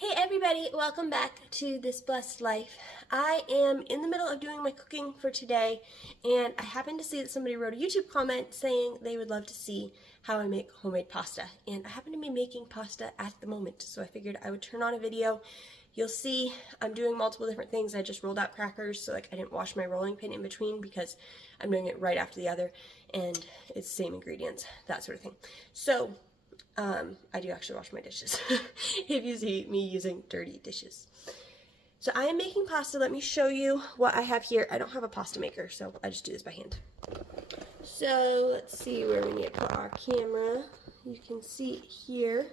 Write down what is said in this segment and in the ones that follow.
Hey everybody, welcome back to This Blessed Life. I am in the middle of doing my cooking for today, and I happened to see that somebody wrote a YouTube comment saying they would love to see how I make homemade pasta. And I happen to be making pasta at the moment, so I figured I would turn on a video. You'll see I'm doing multiple different things. I just rolled out crackers, so I didn't wash my rolling pin in between because I'm doing it right after the other, and it's the same ingredients, that sort of thing. So I do actually wash my dishes if you see me using dirty dishes. So I am making pasta. Let me show you what I have here. I don't have a pasta maker, so I just do this by hand. So let's see where we need to put our camera. You can see here.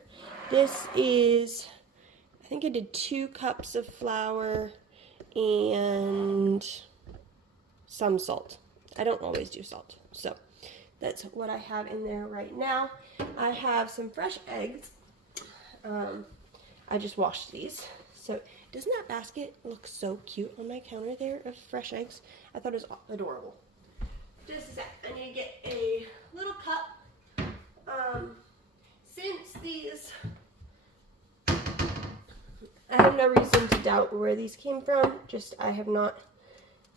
This is, I think I did 2 cups of flour and some salt. I don't always do salt, so that's what I have in there right now. I have some fresh eggs. I just washed these. So doesn't that basket look so cute on my counter there of fresh eggs? I thought it was adorable. Just a sec. I need to get a little cup. Since these, I have no reason to doubt where these came from. Just I have not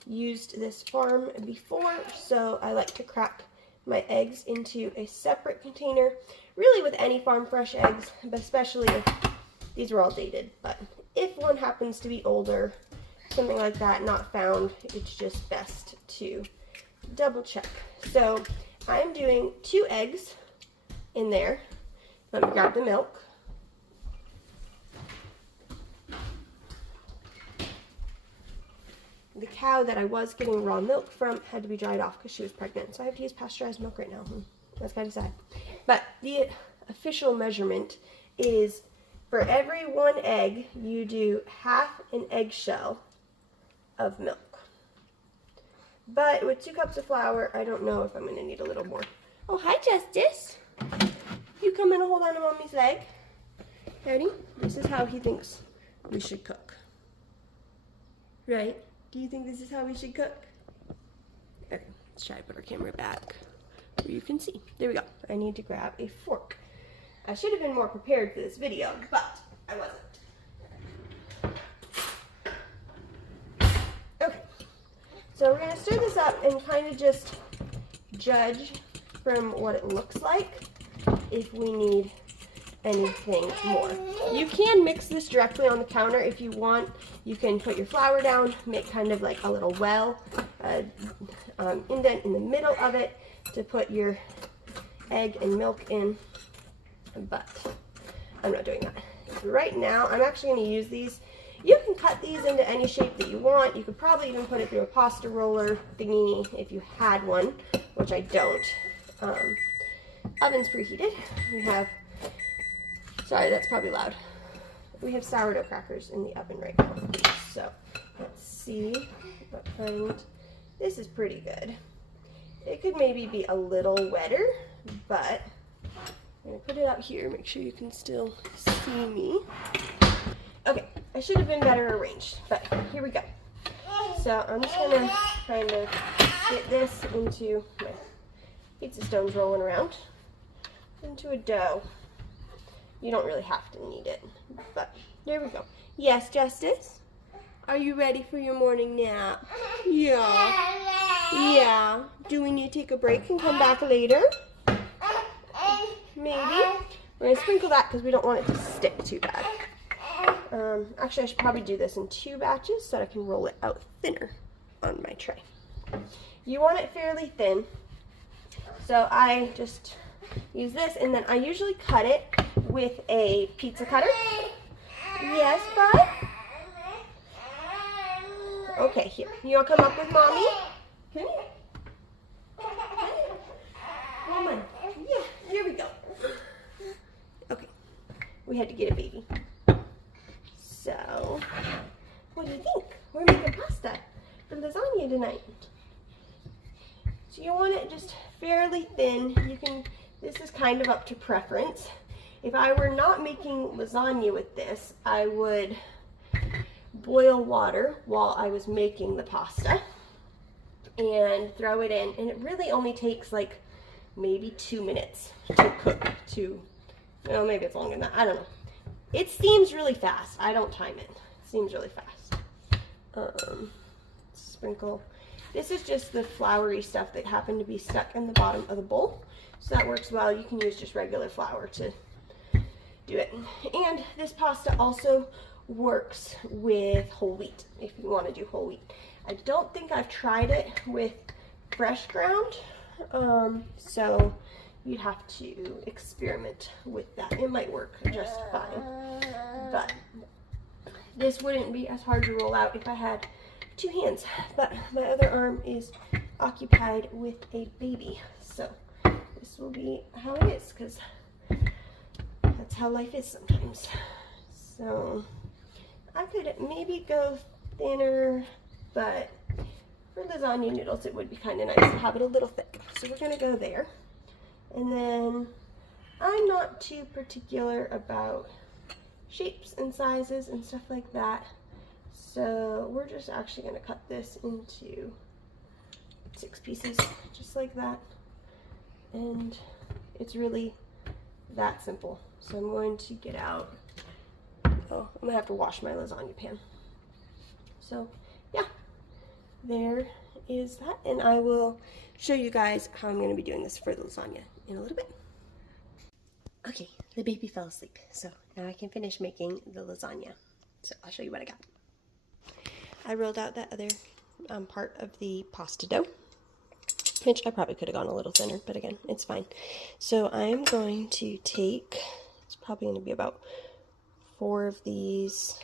used this farm before, so I like to crack my eggs into a separate container, really with any farm fresh eggs, but especially if these were all dated. But if one happens to be older, something like that, not found, it's just best to double check. So I'm doing 2 eggs in there. Let me grab the milk. The cow that I was getting raw milk from had to be dried off because she was pregnant, so I have to use pasteurized milk right now. That's kind of sad. But the official measurement is for every 1 egg, you do half an eggshell of milk. But with 2 cups of flour, I don't know if I'm going to need a little more. Oh, hi, Justice. You come in and hold on to Mommy's leg. Ready? This is how he thinks we should cook. Right? Do you think this is how we should cook? Okay, let's try to put our camera back where you can see. There we go. I need to grab a fork. I should have been more prepared for this video, but I wasn't. Okay, so we're going to stir this up and kind of just judge from what it looks like if we need anything more. You can mix this directly on the counter if you want. You can put your flour down, make kind of like a little well, indent in the middle of it to put your egg and milk in, but I'm not doing that. Right now, I'm actually going to use these. You can cut these into any shape that you want. You could probably even put it through a pasta roller thingy if you had one, which I don't. Oven's preheated. We have, sorry, that's probably loud. We have sourdough crackers in the oven right now. So let's see what kind. This is pretty good. It could maybe be a little wetter, but I'm going to put it out here, make sure you can still see me. Okay, I should have been better arranged, but here we go. So I'm just going to kind of get this into my pizza stones rolling around, into a dough. You don't really have to knead it, but there we go. Yes, Justice? Are you ready for your morning nap? Yeah. Yeah. Do we need to take a break and come back later? Maybe. We're going to sprinkle that because we don't want it to stick too bad. Actually, I should probably do this in 2 batches so that I can roll it out thinner on my tray. You want it fairly thin, so I just use this, and then I usually cut it with a pizza cutter. Yes, bud? Okay, here. You want to come up with Mommy? Come here. Come on. Yeah, here we go. Okay. We had to get a baby. So, what do you think? We're making pasta for lasagna tonight. So you want it just fairly thin. You can, this is kind of up to preference. If I were not making lasagna with this, I would boil water while I was making the pasta and throw it in, and it really only takes like maybe 2 minutes to cook, well, maybe it's longer than that, I don't know. It steams really fast. I don't time it. It steams really fast. Sprinkle. This is just the floury stuff that happened to be stuck in the bottom of the bowl. So that works well. You can use just regular flour to do it. And this pasta also works with whole wheat if you want to do whole wheat. I don't think I've tried it with fresh ground, so you'd have to experiment with that. It might work just fine, but this wouldn't be as hard to roll out if I had two hands, but my other arm is occupied with a baby, so this will be how it is, because that's how life is sometimes. So I could maybe go thinner, but for lasagna noodles it would be kind of nice to have it a little thick. So we're going to go there. And then I'm not too particular about shapes and sizes and stuff like that. So we're just actually going to cut this into 6 pieces, just like that. And it's really that simple. So I'm going to get out, I'm going to have to wash my lasagna pan. So yeah, there is that. And I will show you guys how I'm going to be doing this for the lasagna in a little bit. Okay, the baby fell asleep, so now I can finish making the lasagna. So I'll show you what I got. I rolled out that other part of the pasta dough, which I probably could have gone a little thinner, but again, it's fine. So I'm going to take, it's probably going to be about 4 of these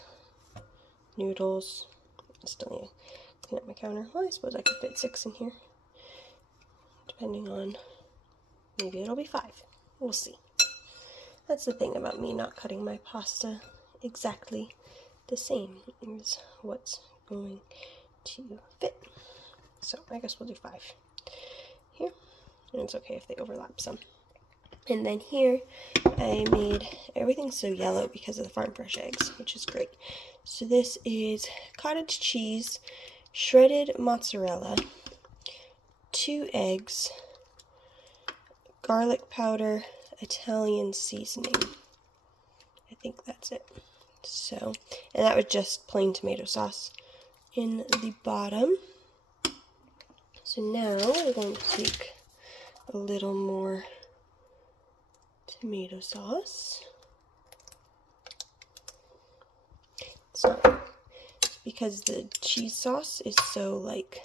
noodles. I still need to clean up my counter. Well, I suppose I could fit 6 in here, depending on, maybe it'll be 5. We'll see. That's the thing about me not cutting my pasta exactly the same, is what's going to fit. So I guess we'll do 5 here, and it's okay if they overlap some. And then here I made everything so yellow because of the farm fresh eggs, which is great. So this is cottage cheese, shredded mozzarella, 2 eggs, garlic powder, Italian seasoning. I think that's it. So, and that was just plain tomato sauce in the bottom. So now we're going to take a little more tomato sauce. So, because the cheese sauce is so like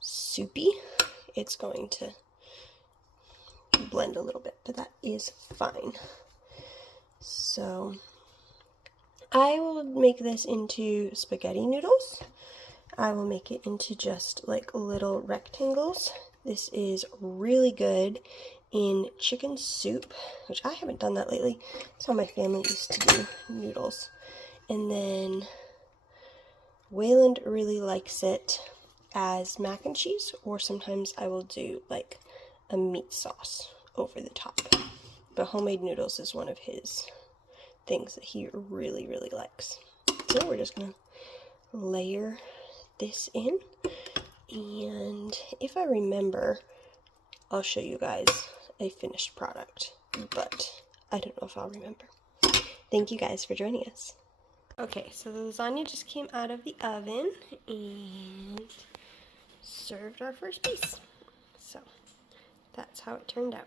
soupy, it's going to blend a little bit, but that is fine. So I will make this into spaghetti noodles. I will make it into just like little rectangles. This is really good in chicken soup, which I haven't done that lately. That's how my family used to do noodles. And then Wayland really likes it as mac and cheese, or sometimes I will do like a meat sauce over the top. But homemade noodles is one of his things that he really, really likes. So we're just gonna layer this in, and if I remember, I'll show you guys a finished product, but I don't know if I'll remember. Thank you guys for joining us. Okay, so the lasagna just came out of the oven and served our first piece. So that's how it turned out.